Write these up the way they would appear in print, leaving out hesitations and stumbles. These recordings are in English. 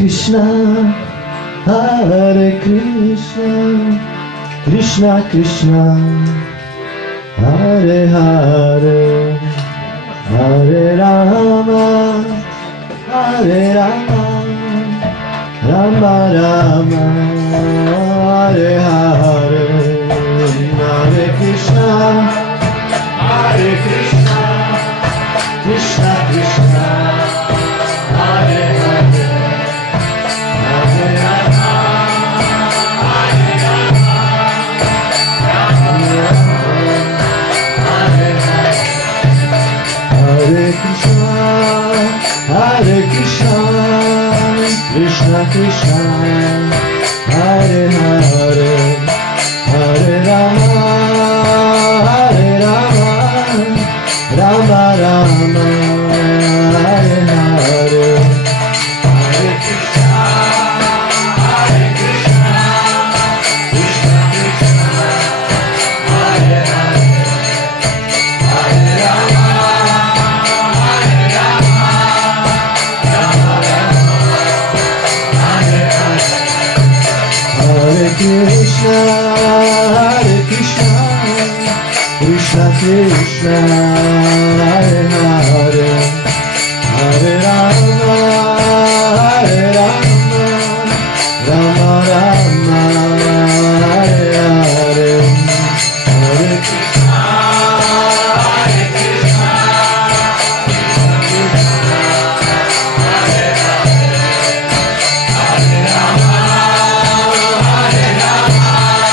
Krishna, Hare Krishna, Krishna Krishna, Hare Hare, Hare Rama, Hare Rama, Rama Rama, Hare Hare, Hare Krishna, Hare Krishna, Krishna Krishna, Hare Hare, Hare Rama, Hare Rama, Rama Rama, Hare Hare, Hare Krishna, Hare Krishna, Krishna Krishna, Hare Hare, Hare Rama, Hare Rama, Rama Rama, Hare Hare, Hare Krishna, Hare Krishna, Krishna Krishna, Hare Hare, Hare Rama, Hare Rama, Rama Rama, Hare Hare, Hare Krishna, Hare Krishna, Krishna Krishna, Hare Hare, Hare Rama, Hare Rama, Rama Rama, Hare Hare, Hare Krishna, Hare Krishna, Krishna Krishna, Hare Hare, Hare Rama,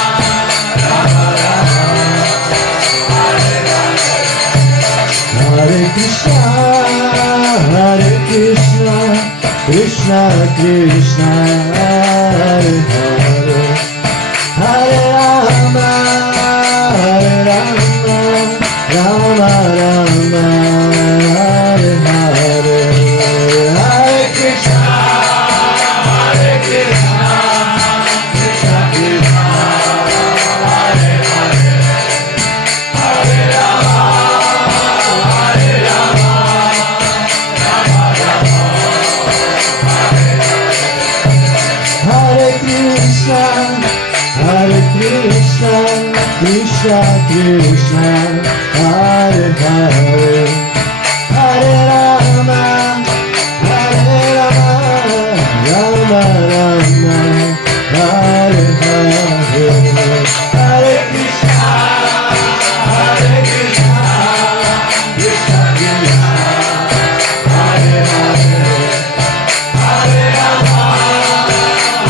Hare Rama, Rama Rama, Hare Krishna, Hare Krishna, Krishna Krishna, Hare Hare, Hare Rama, Hare Rama, Rama Rama, Hare Hare, Hare Krishna, Hare Krishna, Krishna Krishna, Hare Hare, Hare Rama, Hare Rama, Rama Rama, Hare Krishna, Hare Krishna, Krishna Krishna, Hare Hare, Hare Rama, Hare Rama, Rama Rama, Hare Hare, Hare Krishna, Hare Krishna, Krishna Krishna, Hare Hare, Hare Rama,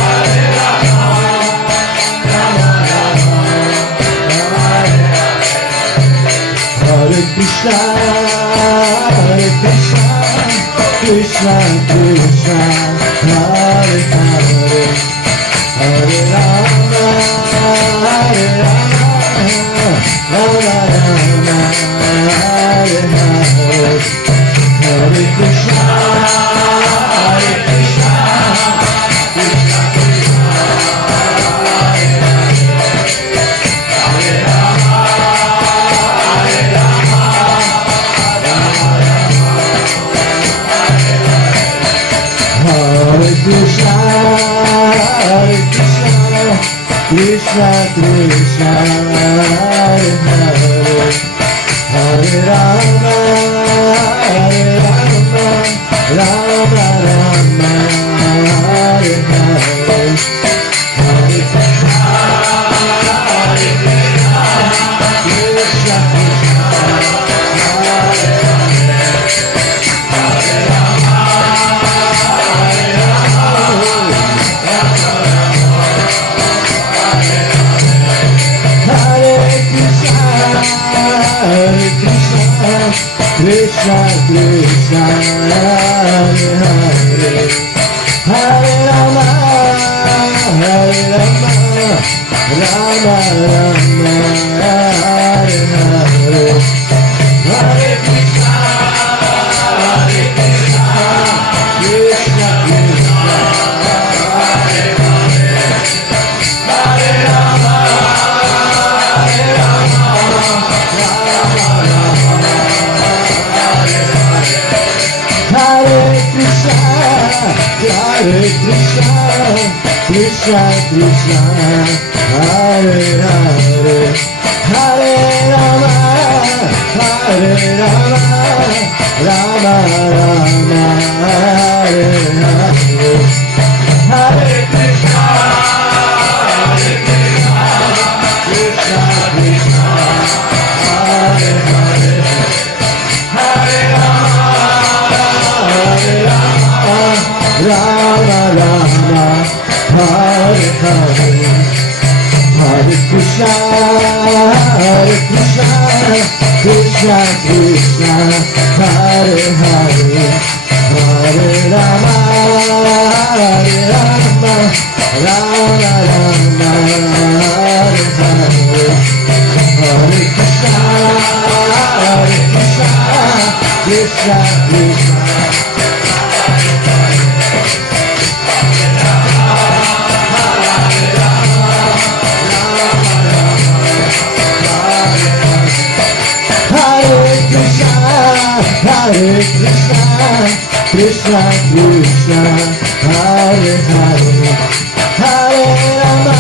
Hare Rama, Rama Rama, Hare Hare, Hare Krishna, Hare Krishna, Krishna Krishna, Hare Hare, Hare Rama, Hare Rama, Rama Rama, Hare Hare, Hare Krishna, Hare Krishna, Krishna Krishna, Hare Hare, Hare Rama, Hare Rama, Rama Rama, Hare Hare, Hare Krishna, Hare Krishna, Krishna Krishna, Hare Hare, Hare Rama, Hare Rama, Rama Rama, Hare Hare, Hare Krishna, Hare Krishna, Krishna Krishna, Hare Hare, Hare Rama, Hare Rama, Rama Rama, Hare Hare, Hare Krishna, Hare Krishna, Krishna Krishna, Hare Hare, Hare Rama, Hare Rama, Rama Rama, Hare Hare, Hare Krishna, Hare Krishna, Krishna Krishna, Hare Hare, Hare Rama, Hare Rama, Rama Rama, Hare Hare, Hare Krishna, Krishna Krishna Hare Hare Hare Rama Hare Rama Rama Rama Hare Hare Hare Krishna Krishna Krishna Hare Hare Hare Rama Rama Rama Hare Hare Hare Krishna Krishna Krishna Hare Hare Hare Rama Rama Rama Hare Hare Hare Krishna Krishna Krishna Hare Krishna, Krishna Krishna, Hare Hare, Hare Rama,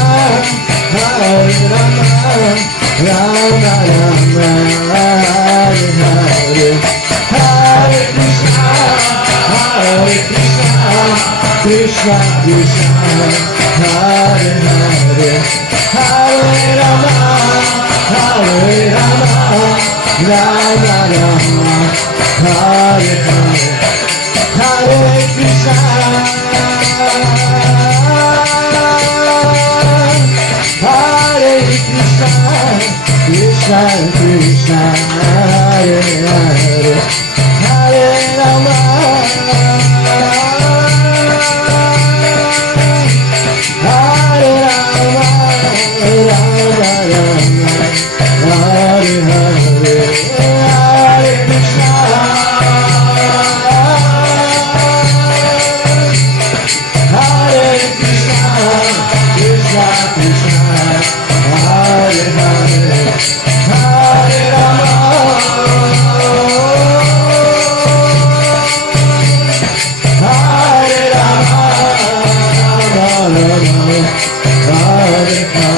Rama Rama, Hare Hare, Hare Krishna, Krishna Krishna, Hare Hare, Hare Rama, Rama Rama. Hare Hare, Hare Krishna, Hare Krishna, Krishna Krishna, Hare Hare, Hare Rama, Hare Rama, Rama Rama, Hare Hare, Hare Krishna. Krishna Krishna Hare Hare Hare Rama Rama Rama Hare Hare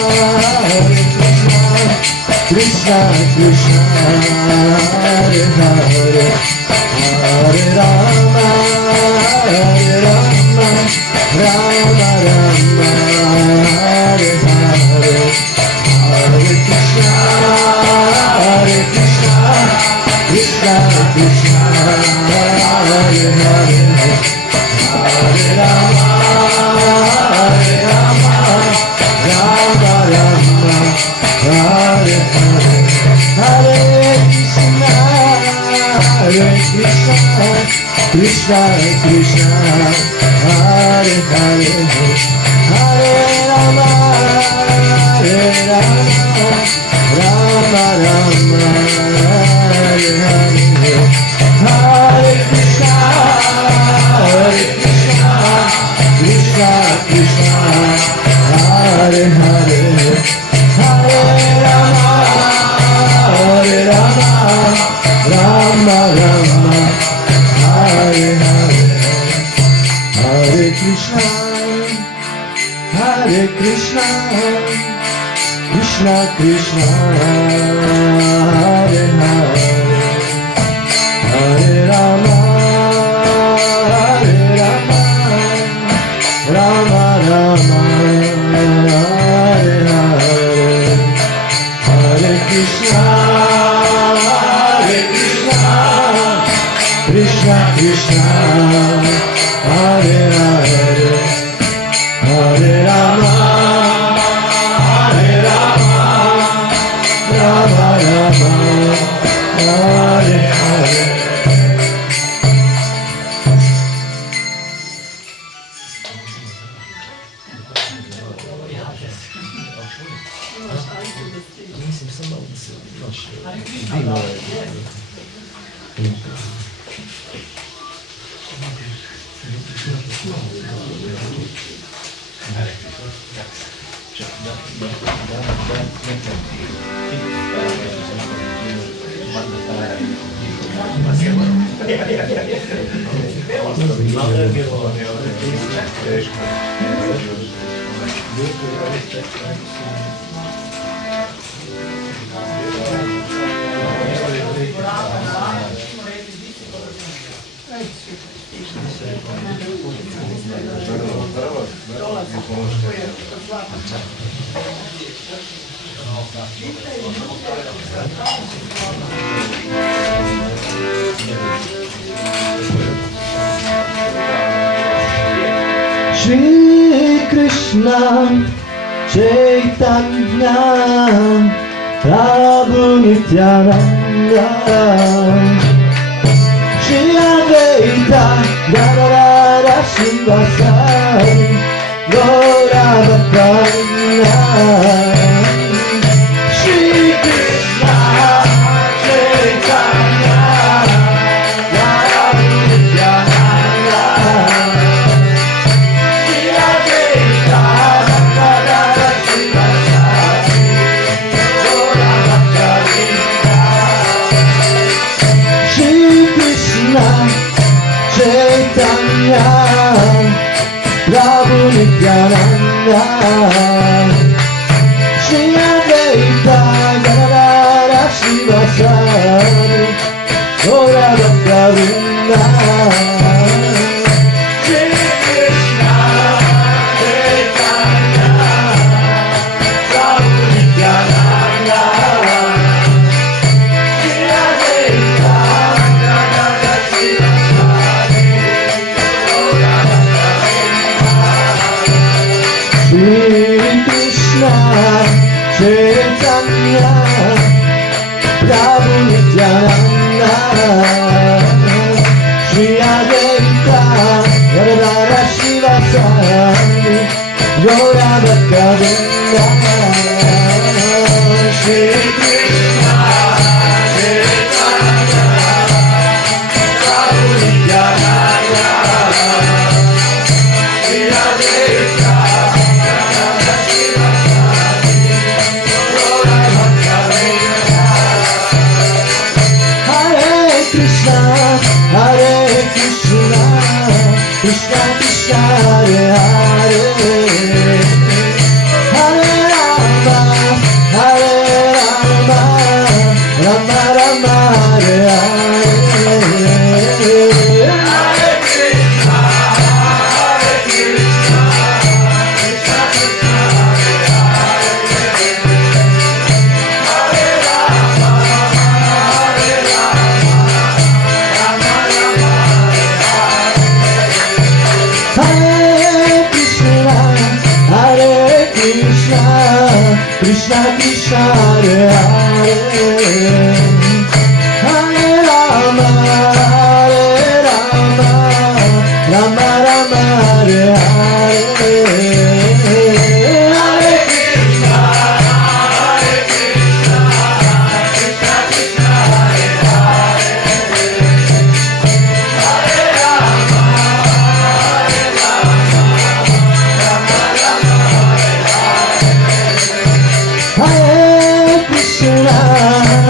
Hare Krishna Krishna Krishna Hare Hare Hare Rama Rama Rama Hare Hare Hare Krishna Krishna Krishna Hare Hare Hare Rama Rama Rama Hare Hare Hare Krishna Krishna Krishna Hare Hare Hare Rama Rama Rama Hare Hare Hare Krishna Krishna Krishna Hare Hare Hare Rama Rama Rama Hare Hare Hare Krishna Krishna Krishna Hare Hare Hare Rama Rama Rama Hare Hare Grazie. Shri Krishna Chaitanya Prabhu Nityananda Shri Advaita Gadadara Shivasari Gaura Bhakta Shri Krishna Chaitanya Prabhu Nityananda Chaitanya Prabhu Nityananda Shri Advaita Gadadara Shivasari Gaura Bhakta Vrinda Shri Krishna Chaitanya Prabhu Nityananda Shri Advaita Gadadara Shivasari Shri Krishna Chaitanya Prabhu Nityananda Shri Advaita Gadadara Shivasari Gaura Bhakta Vrinda Shri Krishna Chaitanya Prabhu Nityananda Shri Advaita Hare Krishna, Krishna Krishna Hare Hare, Hare Rama, Hare Rama, Rama Rama Hare Hare, Hare Krishna, Krishna Krishna Hare Hare, Hare Rama, Hare Rama. Krishna Krishna Hare Hare, Hare Rama, Hare Rama, Rama Rama Hare Hare,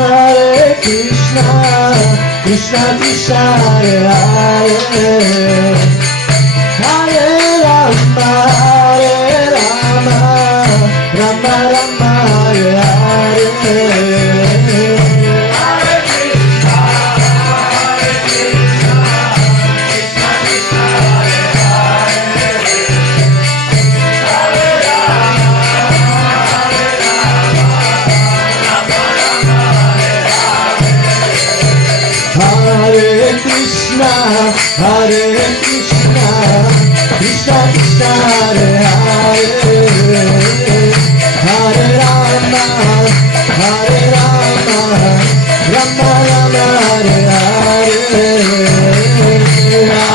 Hare Krishna, Krishna Krishna Hare Hare, Hare Rama, Hare Rama, Rama Rama Hare Hare Krishna, Krishna Krishna Hare Hare, Hare Rama, Rama Rama Hare Hare, Hare Krishna, Krishna Krishna Hare Hare, Hare Rama, Hare Krishna, Krishna Krishna Hare Hare, Hare Rama, Rama Rama Hare Hare,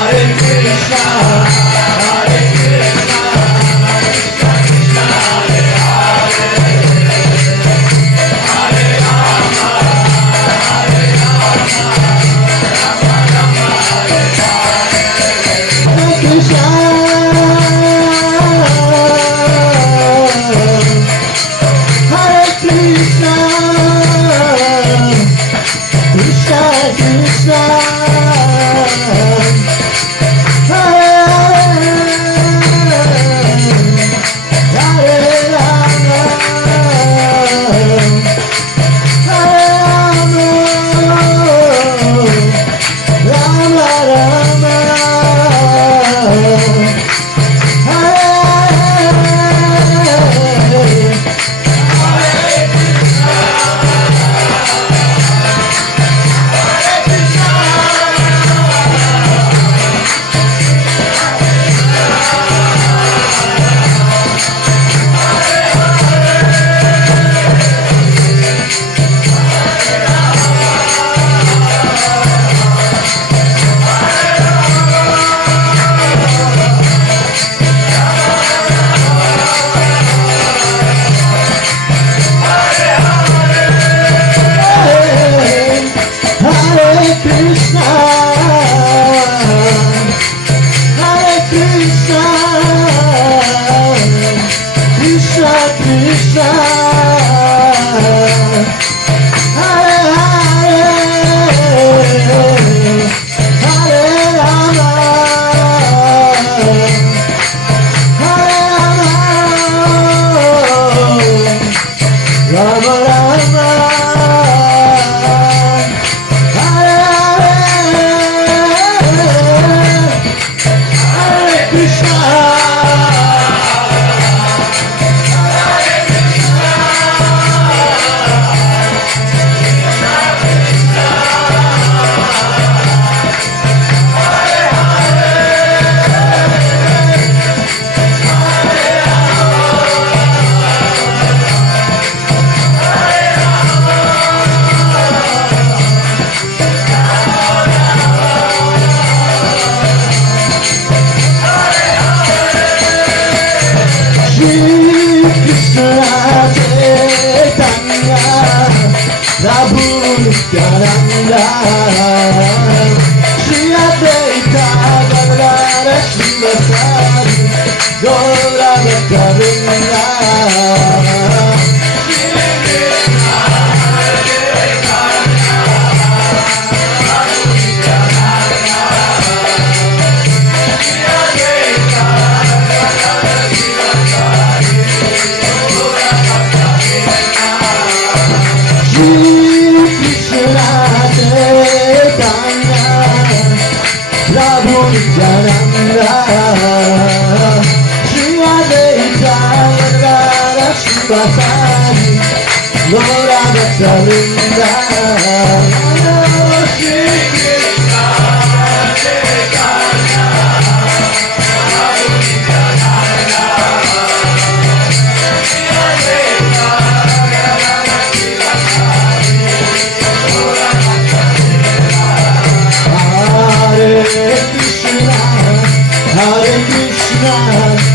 Hare Krishna, Krishna Krishna Hare Hare, Hare Rama, Rama Rama Hare Hare. Krishna, Hare Hare Rama, Hare Rama, Rama Rama, Hare Hare Krishna. Prabhu Nityananda, Shri Advaita Gadadhara Srivasadi, Gaura Bhattavinda. Prabhu Nityananda, Shri Advaita Gadadhara Srivasadi, Gaura Bhattavinda. Shri Krishna Chaitanya, Prabhu Nityananda, Shri Advaita Gadadhara Srivasadi, Gaura Bhattavinda. Hare Krishna, Hare Krishna,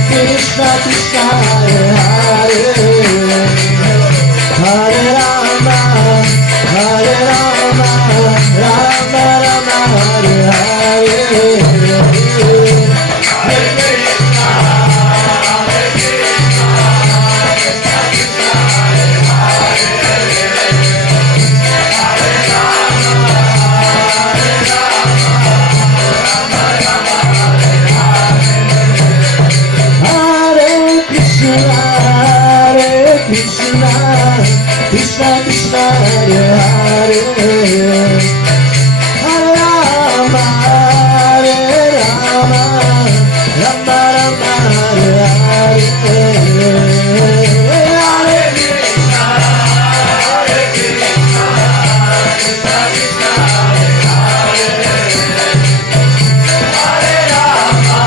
Krishna Krishna, Hare Hare, Hare Rama, Hare Rama, Rama Rama, Hare Hare. Hare Krishna, Hare Krishna, Krishna Krishna, Hare Hare, Hare Rama, Hare Rama, Rama Rama, Hare Hare. Hare Krishna, Krishna Krishna, Hare Hare, Hare Rama, Rama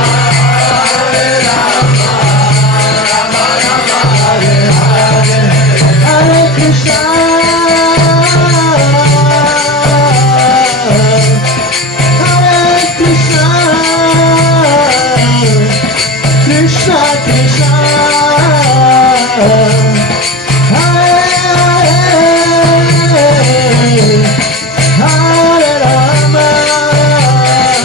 Rama, Hare Hare. Hare Krishna, Krishna Krishna, Hare Hare, Hare Rama, Rama Rama, Hare Hare. Hare Krishna, Krishna Krishna, Hare Hare, Hare Rama, Rama Rama,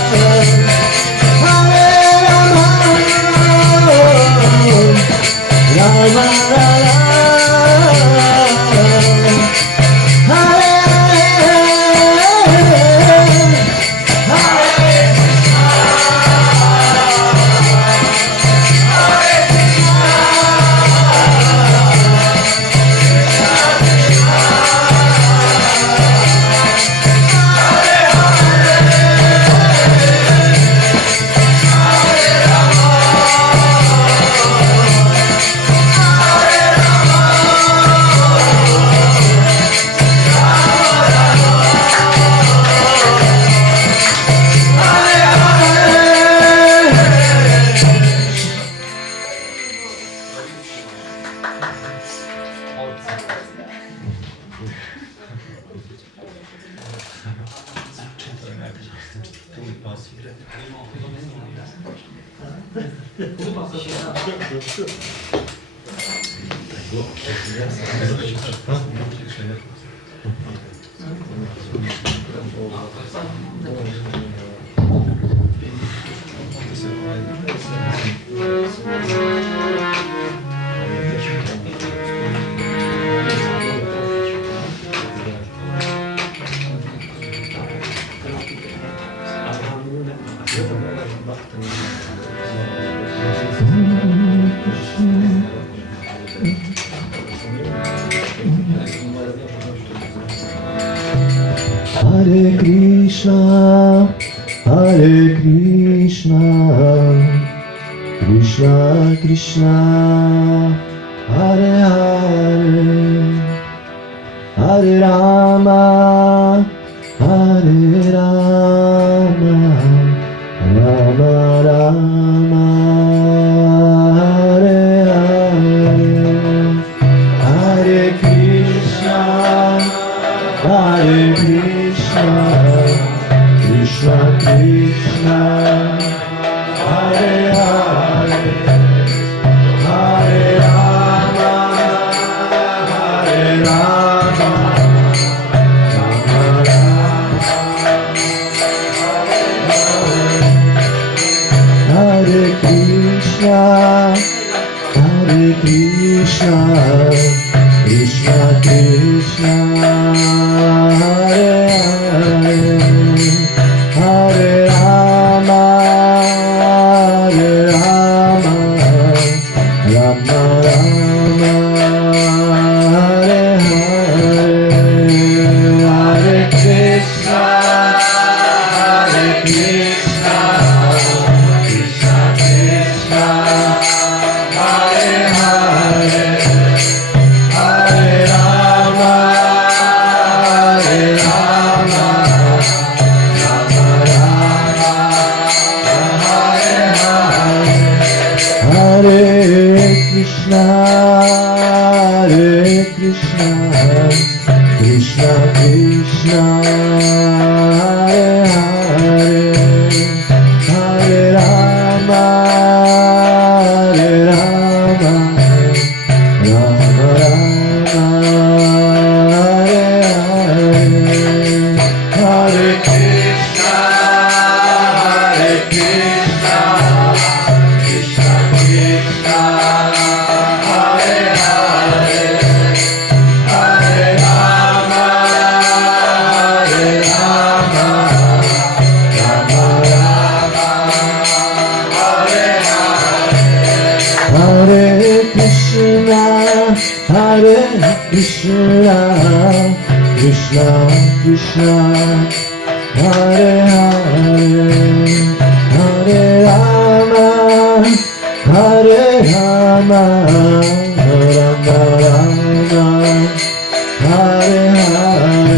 Hare Hare Krishna, Krishna Krishna, Hare Hare, Hare Rama, Hare Rama, Rama Rama, Hare Hare, Hare Krishna, Hare Krishna, Krishna Krishna, Hare Hare, Hare Rama, Hare Rama, Rama Rama, Hare Krishna, Hare Krishna, Krishna Krishna, Hare Hare, Hare Rama, Hare Rama, Rama Rama, Hare Hare, Hare Krishna, Hare Krishna, Krishna Krishna, Hare Hare, Hare Rama, Hare Rama, Rama Rama, Hare Hare, Hare Krishna, Krishna Krishna, Hare Hare, Hare Rama, Hare Rama, Rama Rama, Hare Hare, Hare Krishna, Krishna Krishna, Hare Hare, Hare Rama, Hare Rama, Rama Rama, Hare Hare,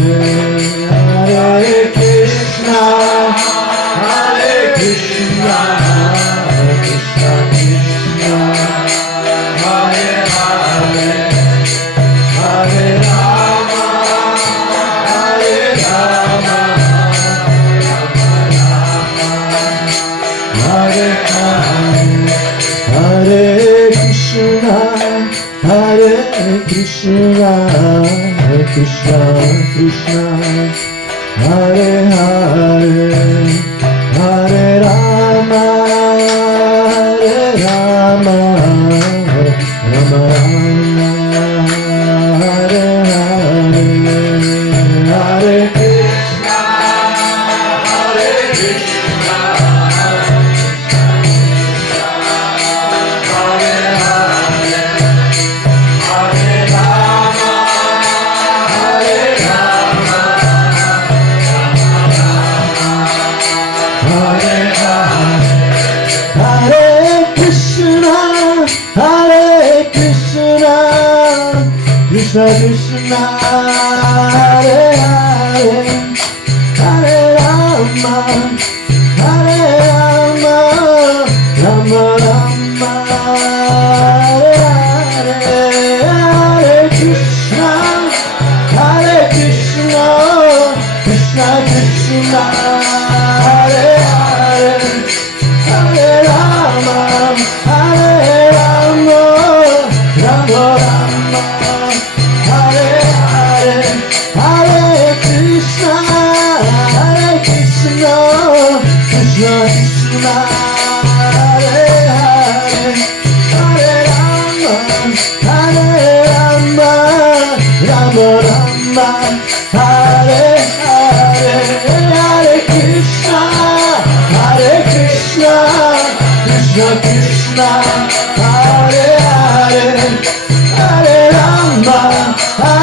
Hare Krishna, Krishna Krishna, Hare Hare, Hare Rama, Hare Rama, Rama Rama, Hare Hare, Hare Krishna, Krishna Krishna, Hare Hare, Hare Rama, Hare Rama, Hare Hare, Hare Krishna, Krishna Krishna, Hare Hare, Hare Rama, Hare Rama, Rama Rama, Hare Hare, Hare Krishna, Krishna Krishna, Hare Hare, Hare Rama, Hare Rama, Rama Rama, Hare Hare, Hare Krishna, Krishna Krishna, Hare Hare, Hare Rama, Hare Rama, Rama Rama, Hare Hare, Hare Krishna, Krishna Krishna, Hare Hare, Hare Rama, Hare Rama, Rama Rama, Hare Hare, Hare Krishna, Krishna Krishna, Hare Hare, Hare Rama, Hare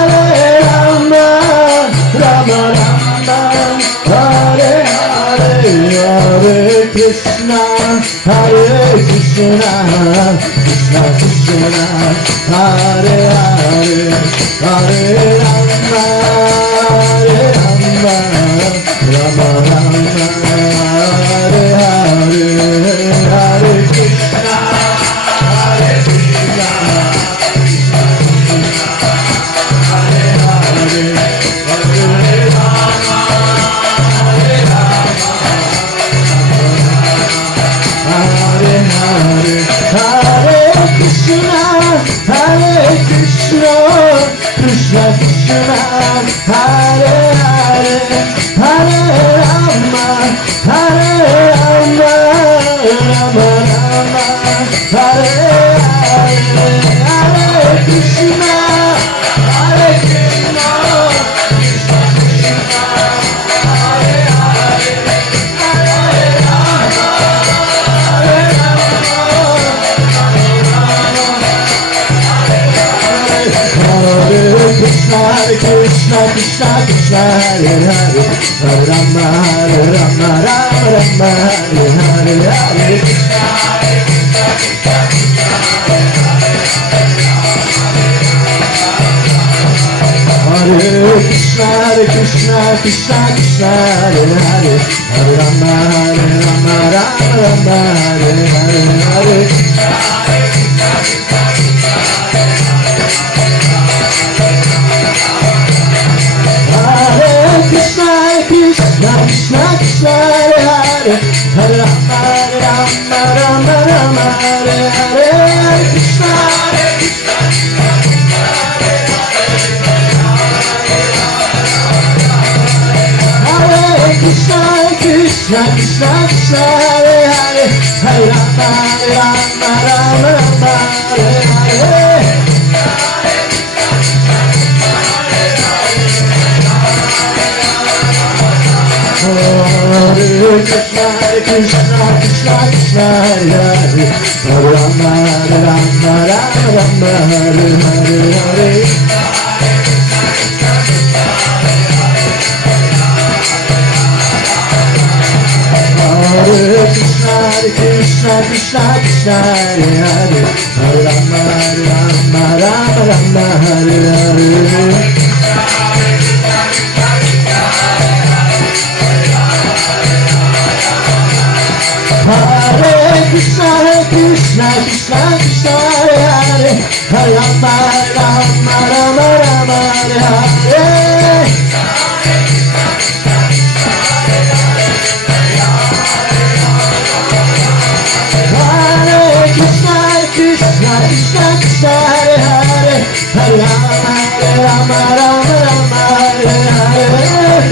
Krishna, Hare Krishna, Krishna Krishna, Hare Hare, Hare Rama, Hare Rama, Rama Rama, Hare Hare, Hare Krishna, Hare Krishna, Hare Hare, Hare Rama, Hare Rama, Hare Hare, Hare Krishna, Hare Krishna, Krishna Krishna, Hare Hare, Hare Rama, Hare Rama, Rama Rama, Hare Hare, Hare Krishna, Hare Krishna, Krishna Krishna, Hare Hare, Hare Rama, Hare Rama, Hare Krishna, Krishna Krishna, Hare Hare, Hare Rama, Rama Rama, Hare Hare, Hare Krishna, Hare Krishna, Krishna Krishna, Hare Hare, Hare Rama, Rama Rama, Hare Hare, Hare Krishna, Krishna Krishna, Hare Hare, Hare Rama, Rama Rama, Hare Hare, Hare Krishna, Krishna Krishna Krishna, Hare Hare, Hare Rama, Rama Rama, Hare Hare, Hare Krishna, Krishna Krishna, Hare Hare, Hare Rama, Rama Rama, Hare Hare, Hare Hare Krishna, Krishna Krishna, Hare Hare, Hare Rama, Rama Rama, Hare Hare, Hare Krishna, Krishna Krishna, Hare Hare, Hare Rama, Rama Rama, Hare Hare, Krishna Krishna, Hare Hare, Hare Rama, Rama Rama, Hare Hare,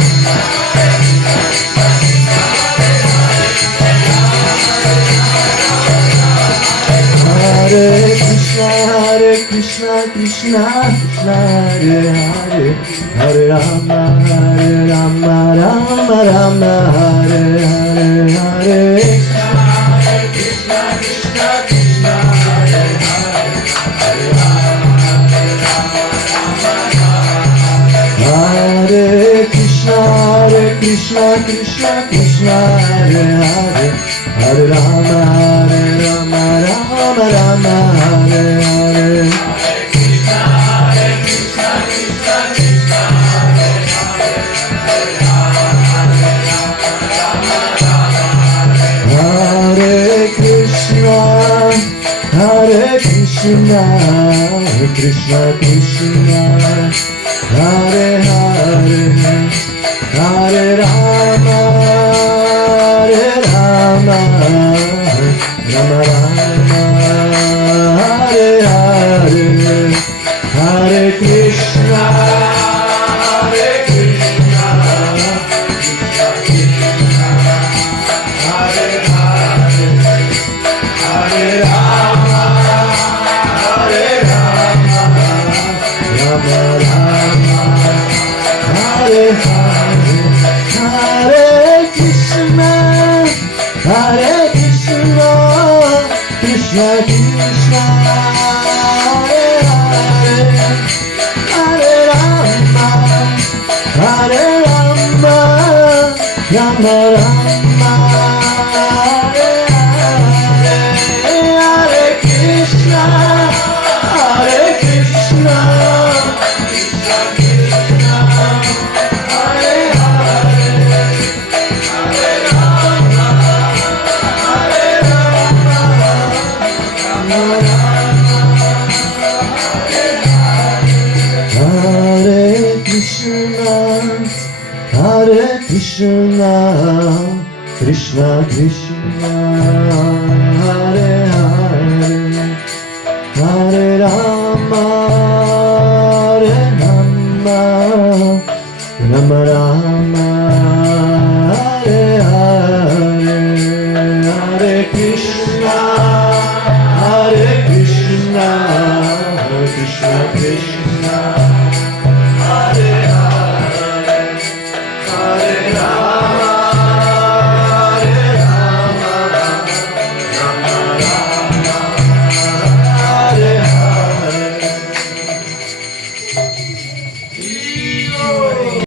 Hare Krishna, Krishna Hare Hare, Hare Rama, Rama Rama, Hare Hare, Hare Krishna, Krishna Krishna, Hare Hare, Hare Rama, Rama Rama, Hare Hare, Hare Krishna, Krishna Krishna, Hare Hare, Hare Rama, Rama Rama, Hare Hare, Hare Krishna, Krishna Krishna, Hare Hare, Hare Rama, Rama Rama, Hare Hare, Hare Krishna, Krishna Krishna, Hare Hare, Hare Rama, Rama Rama, Hare Krishna, Hare Krishna, Krishna Krishna, Hare Hare, Hare Rama, Hare Rama, Rama Rama, Hare Hare, Hare Krishna, Hare Krishna, Krishna Krishna.